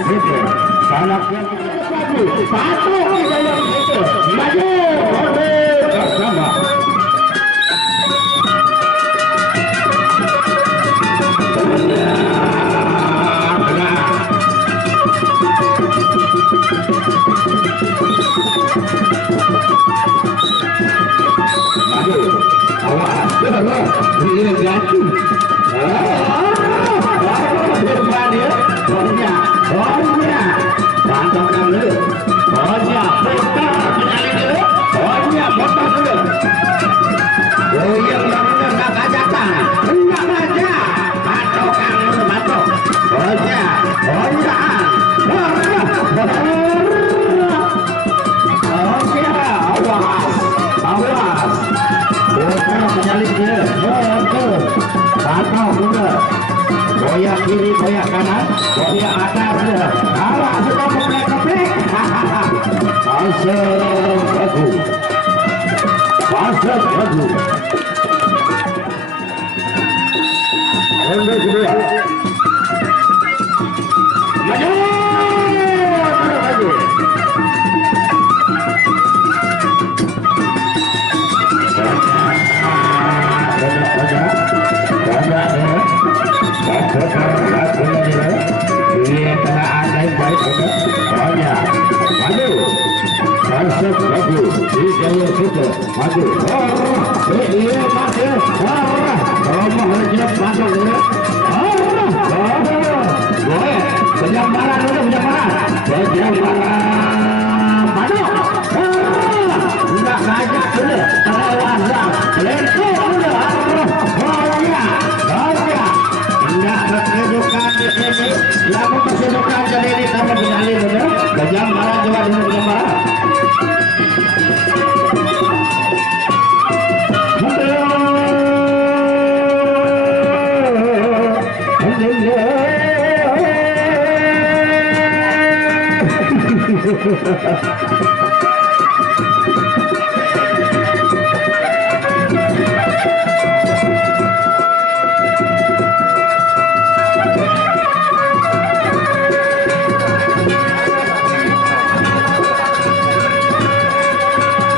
situ. Salaknya satu di dalam situ. Maju bersama. Ini ganti. Boya kiri, boya kanan, boya atas, awas sudah keplek-keplek. Pasang bagus, pasang bagus. Ronde kedua. Maju, maju.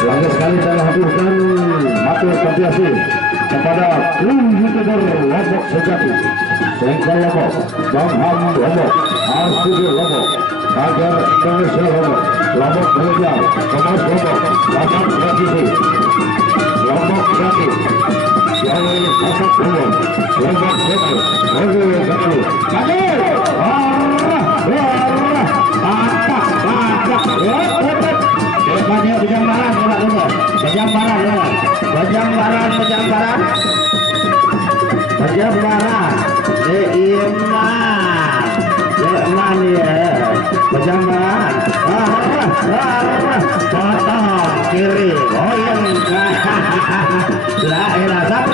Langkah sekali saya haturkan matur apresiasi kepada kru YouTuber Lombok Sejati, Sengkol Lombok, Bang Ham Lombok, Arsudir Lombok, Agar Indonesia Lombok, Lombok Belajar, Thomas Lombok, Lapan Tradisi, Lombok Kreatif, Yawai Sasak Lombok, Lombok Sejati, Lombok Sejati, depannya Bejambaran, Iman ya, Bejambaran, potong kiri, goyang, lah elah,